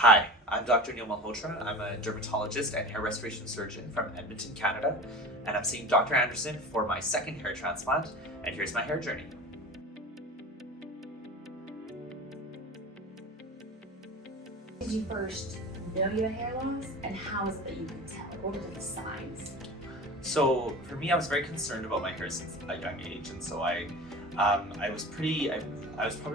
Hi, I'm Dr. Neel Malhotra. I'm a dermatologist and hair restoration surgeon from Edmonton, Canada, and I'm seeing Dr. Anderson for my second hair transplant, and here's my hair journey. Did you first know you had hair loss, and how is it that you could tell? What were the signs? So for me, I was very concerned about my hair since a young age, and so I was probably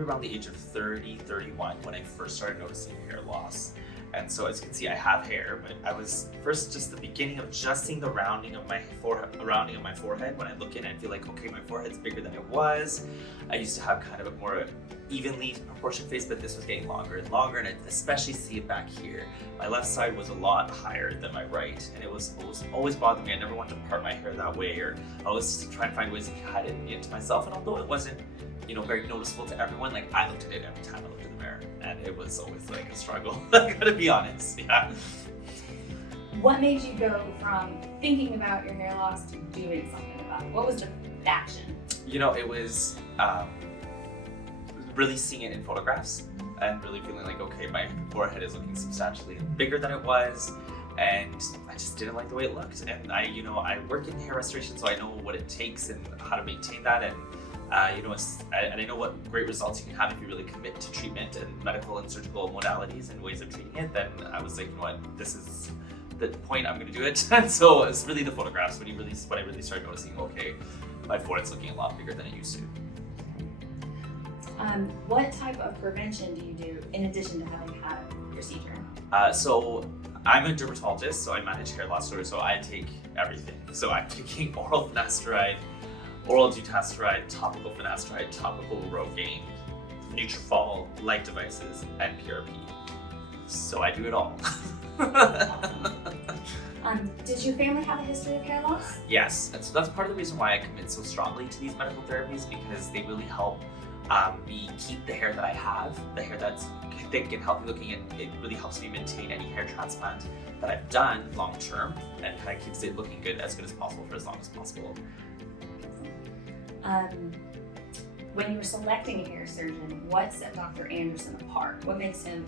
around the age of 30, 31 when I first started noticing hair loss. And so as you can see, I have hair, but I was first just the beginning of just seeing the rounding of my forehead. When I look in, I feel like, okay, my forehead's bigger than it was. I used to have kind of a more evenly proportioned face, but this was getting longer and longer, and I especially see it back here. My left side was a lot higher than my right, and it was always bothering me. I never wanted to part my hair that way, or I was trying to find ways to hide it into myself. And although it wasn't, very noticeable to everyone, like I looked at it every time I looked in the mirror, and it was always like a struggle. I gotta be honest, yeah. What made you go from thinking about your hair loss to doing something about it? What was the action? It was really seeing it in photographs and really feeling like, okay, my forehead is looking substantially bigger than it was, and I just didn't like the way it looked. And I work in hair restoration, so I know what it takes and how to maintain that, and and I know what great results you can have if you really commit to treatment and medical and surgical modalities and ways of treating it. Then I was like, this is the point, I'm going to do it. And so it's really the photographs when I really started noticing, okay, my forehead's looking a lot bigger than it used to. What type of prevention do you do in addition to having had a procedure? So I'm a dermatologist, so I manage hair loss disorders, so I take everything. So I'm taking oral finasteride, oral dutasteride, topical finasteride, topical Rogaine, Nutrafol, light devices, and PRP. So I do it all. Did your family have a history of hair loss? Yes, and so that's part of the reason why I commit so strongly to these medical therapies, because they really help me keep the hair that I have, the hair that's thick and healthy looking, and it really helps me maintain any hair transplant that I've done long term, and kind of keeps it looking good as possible for as long as possible. When you were selecting a hair surgeon, what set Dr. Anderson apart? What makes him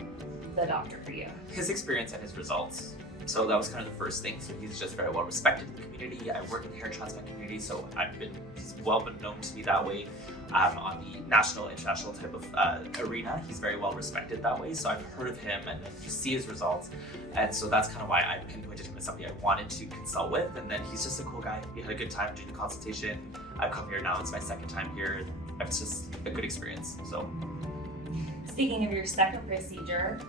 the doctor for you? His experience and his results. So that was kind of the first thing. So he's just very well respected in the community. I work in the hair transplant community, so he's well been known to me that way. On the national, international type of arena, he's very well respected that way. So I've heard of him and then you see his results. And so that's kind of why I pinpointed him as somebody I wanted to consult with. And then he's just a cool guy. We had a good time doing the consultation. I've come here now, it's my second time here. It's just a good experience, so. Speaking of your second procedure,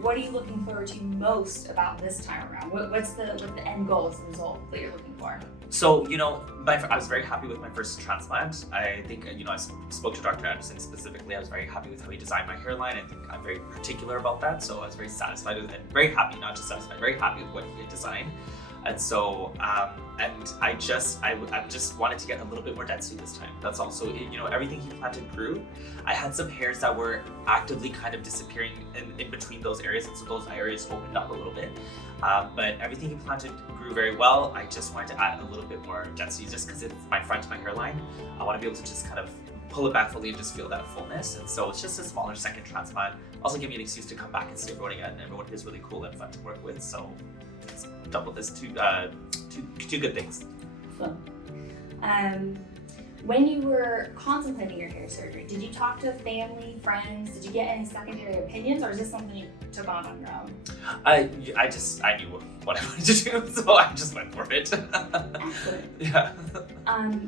what are you looking forward to most about this time around? What's the end goal, what's the result that you're looking for? So, I was very happy with my first transplant. I think, I spoke to Dr. Anderson specifically. I was very happy with how he designed my hairline. I think I'm very particular about that. So I was very satisfied with it, and very happy, not just satisfied, very happy with what he had designed. And so, I just wanted to get a little bit more density this time. That's also, everything he planted grew. I had some hairs that were actively kind of disappearing in between those areas, and so those areas opened up a little bit. But everything he planted grew very well. I just wanted to add a little bit more density just because it's my front of my hairline. I want to be able to just kind of pull it back fully and just feel that fullness. And so it's just a smaller second transplant. Also give me an excuse to come back and see everyone again. And everyone is really cool and fun to work with. So let's double this two good things. Awesome. When you were contemplating your hair surgery, did you talk to family, friends? Did you get any secondary opinions, or is this something you took on your own? I knew what I wanted to do, so I just went for it. Excellent. Yeah.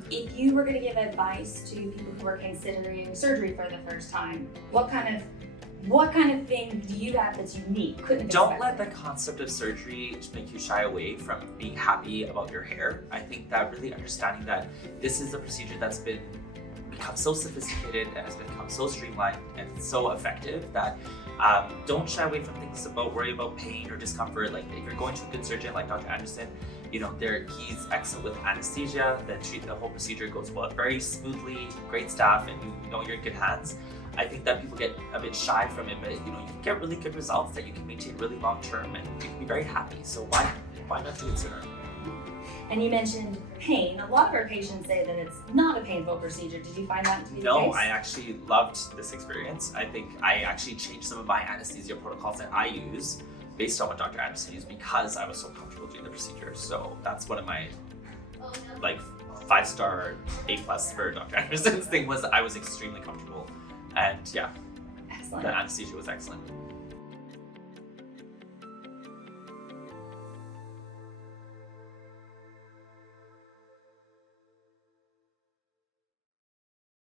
If you were going to give advice to people who are considering surgery for the first time, what kind of thing do you have that's unique? Don't let the concept of surgery make you shy away from being happy about your hair. I think that really understanding that this is a procedure that's become so sophisticated and has become so streamlined and so effective that don't shy away from things worry about pain or discomfort. Like if you're going to a good surgeon like Dr. Anderson, he's excellent with anesthesia. The whole procedure goes very smoothly, great staff, and you're in good hands. I think that people get a bit shy from it, but you can get really good results that you can maintain really long term, and you can be very happy. So why not do it sooner? And you mentioned pain. A lot of our patients say that it's not a painful procedure. Did you find that to be the No, case? I actually loved this experience. I think I actually changed some of my anesthesia protocols that I use based on what Dr. Anderson used because I was so comfortable doing the procedure. So that's one of my like 5-star A+ for Dr. Anderson's thing was I was extremely comfortable. And yeah, Excellent. the anesthesia was excellent.